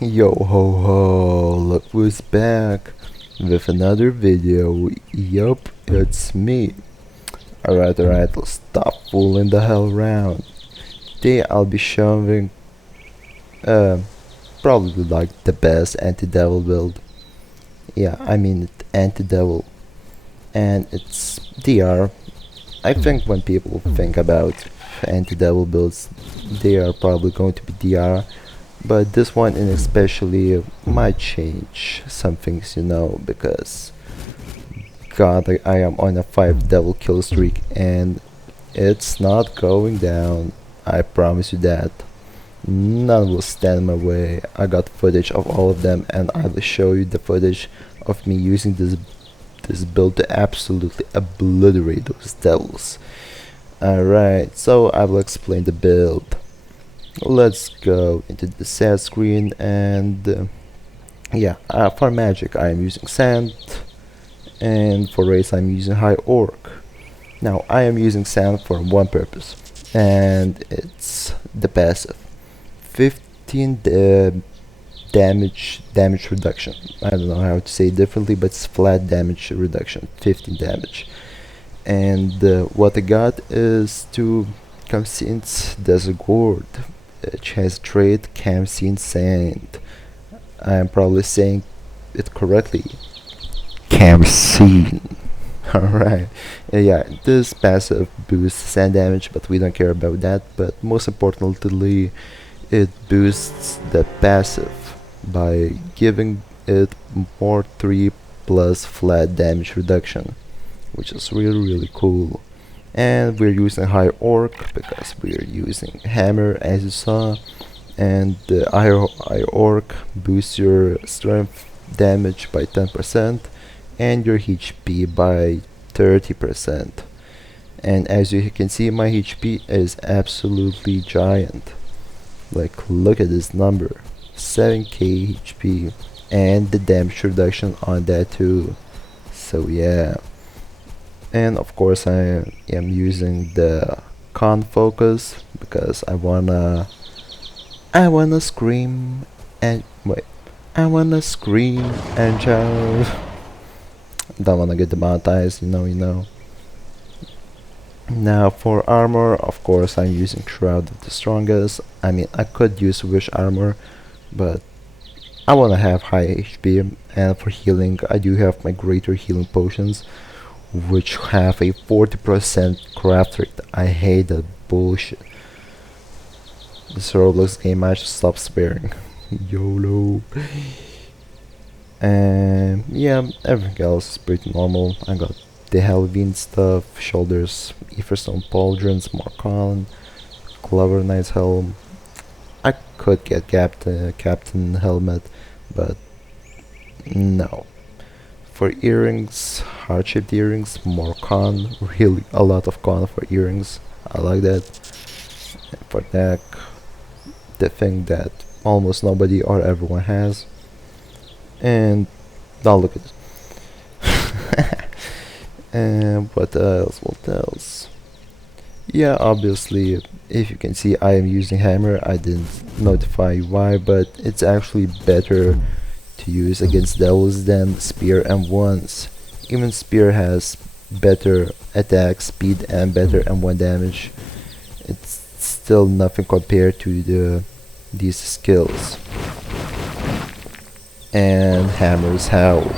Yo ho ho, look who's back with another video. Yup, it's me. Alright, let's stop fooling the hell around. Today I'll be showing uh, probably like the best anti-devil build. Yeah, I mean anti-devil. And it's DR. I think when people think about anti-devil builds, they are probably going to be DR. But this one in especially might change some things, because God, I am on a 5 devil kill streak and it's not going down. I promise you that. None will stand in my way. I got footage of all of them and I will show you the footage of me using this build to absolutely obliterate those devils. Alright, so I will explain the build. Let's go into the set screen and yeah, for magic I am using sand and for race I'm using high orc. Now I am using sand for one purpose and it's the passive 15 damage reduction. I don't know how to say it differently, but it's flat damage reduction, 15 damage. And what I got is to Kamsin's Desert Gourd, which has trait Kamsin Sand. I am probably saying it correctly. Kamsin. Alright. Yeah, this passive boosts sand damage, but we don't care about that. But most importantly, it boosts the passive by giving it more 3 plus flat damage reduction, which is really cool. And we're using high orc because we're using hammer, as you saw, and the high orc boosts your strength damage by 10% and your HP by 30%. And as you can see, my HP is absolutely giant. Like, look at this number, 7k HP, and the damage reduction on that too. So yeah. And of course I am using the con focus because I wanna scream and wait, I wanna scream and shout. Don't wanna get demonetized, you know. Now for armor, of course I'm using Shroud of the Strongest. I mean, I could use Wish armor, but I wanna have high HP, and for healing I do have my greater healing potions, which have a 40% craft rate. I hate that bullshit. This Roblox game, I should stop swearing. YOLO. And yeah, everything else is pretty normal. I got the Halloween stuff, shoulders, Etherstone Pauldrons, Morcon, Clover Knight's helm. I could get Captain helmet, but no. For earrings, heart-shaped earrings, more con, really a lot of con for earrings. I like that. And for neck, the thing that almost nobody or everyone has. And now look at this. And what else? Yeah, obviously, if you can see, I am using hammer. I didn't notify you why, but it's actually better to use against devils than spear and wands. Even spear has better attack speed and better M1 damage. It's still nothing compared to these skills. And hammer's howl.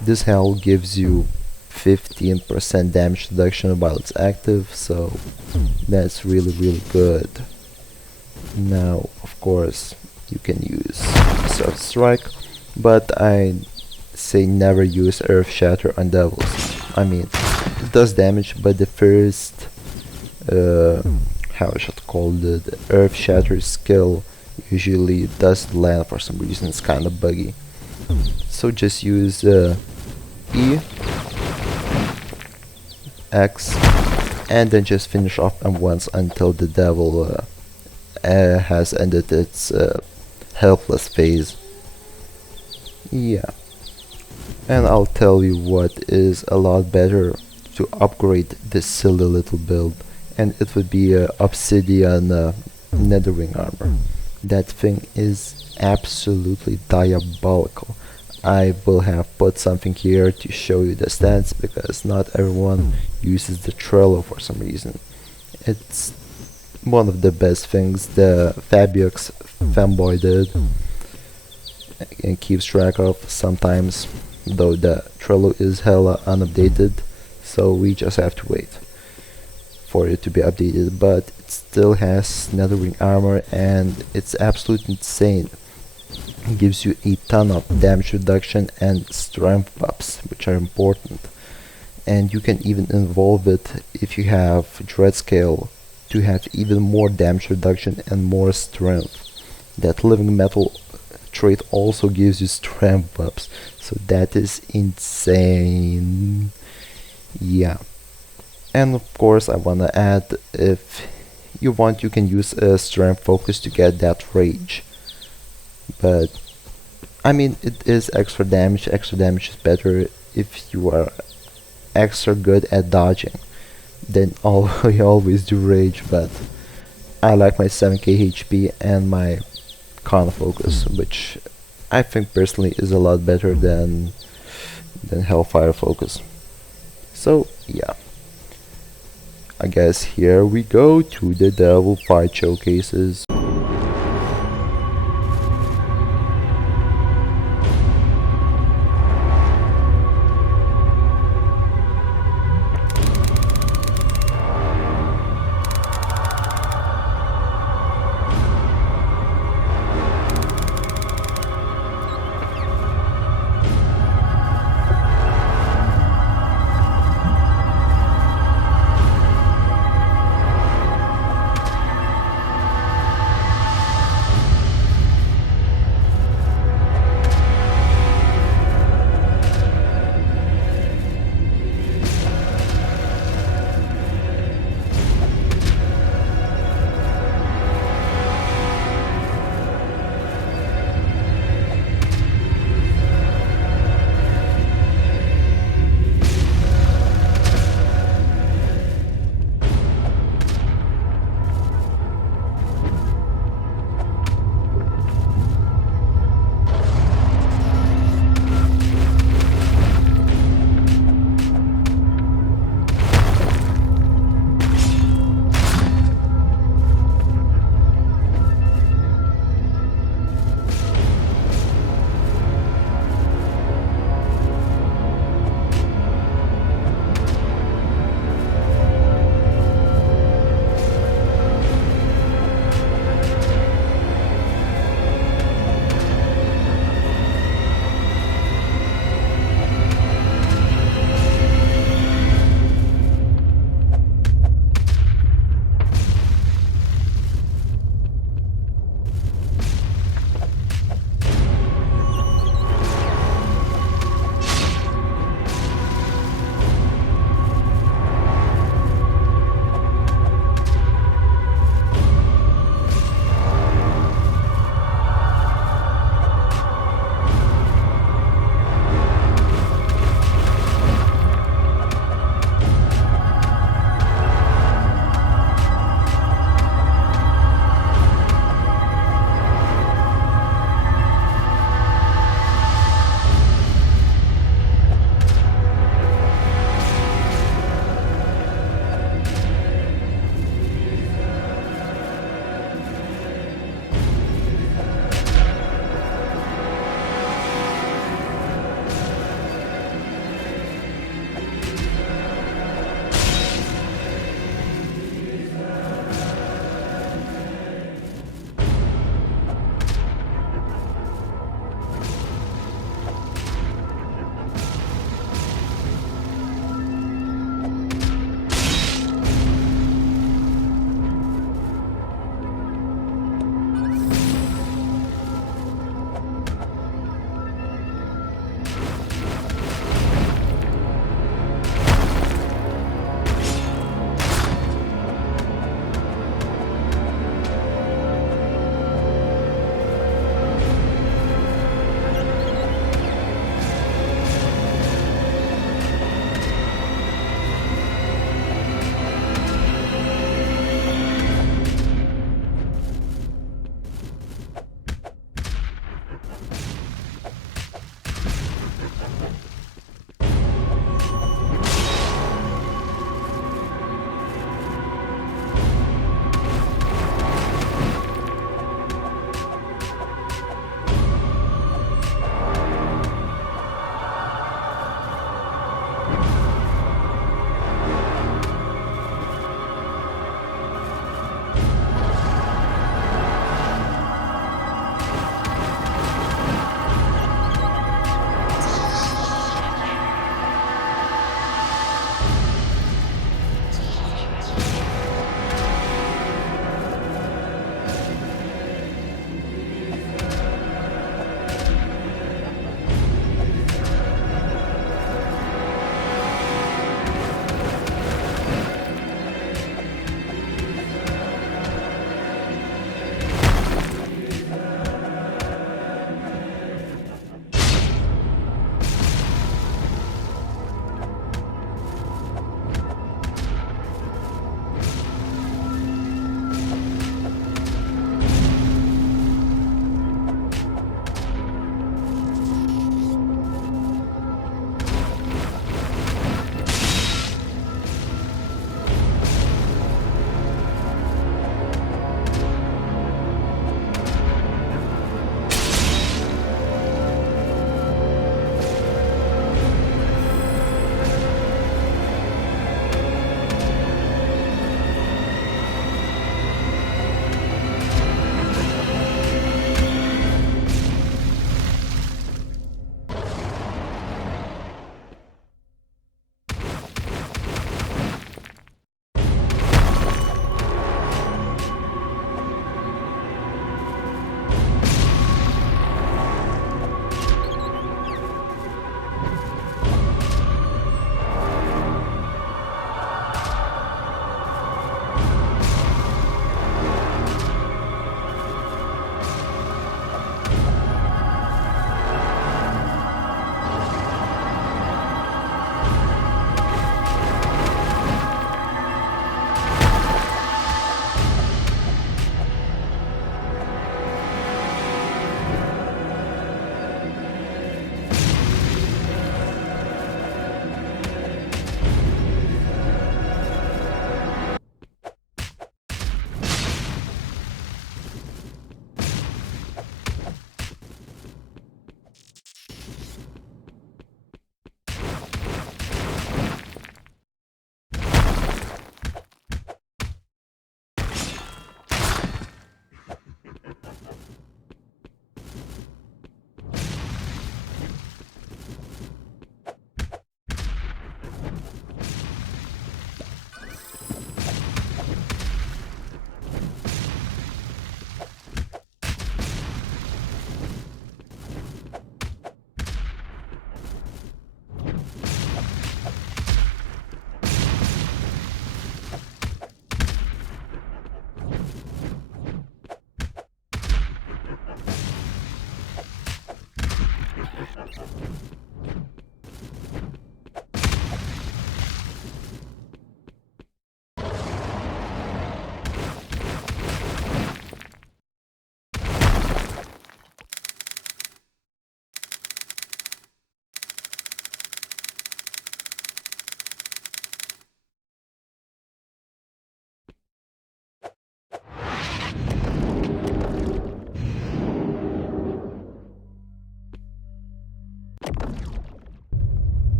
This howl gives you 15% damage reduction while it's active, so that's really good. Now, of course, you can use Surf Strike, but I say never use Earth Shatter on devils. I mean, it does damage, but the first, how I should call it, the Earth Shatter skill usually doesn't land for some reason. It's kind of buggy. So just use E, X, and then just finish off M once until the devil has ended its helpless phase. Yeah. And I'll tell you what is a lot better to upgrade this silly little build, and it would be Obsidian Netherwing armor. That thing is absolutely diabolical. I will have put something here to show you the stats because not everyone uses the Trello for some reason. It's one of the best things the Fabiux fanboy did and keeps track of sometimes, though the Trello is hella unupdated, so we just have to wait for it to be updated, but it still has Netherring armor and it's absolutely insane. It gives you a ton of damage reduction and strength buffs, which are important. And you can even evolve it if you have Dread Scale to have even more damage reduction and more strength. That Living Metal trait also gives you strength buffs, so that is insane. Yeah. And of course I wanna add, if you want you can use a strength focus to get that rage. But I mean it is extra damage is better if you are extra good at dodging. Then you always do rage, but I like my 7k HP and my Con focus, which I think personally is a lot better than Hellfire focus. So yeah. I guess here we go to the Devil Fight showcases.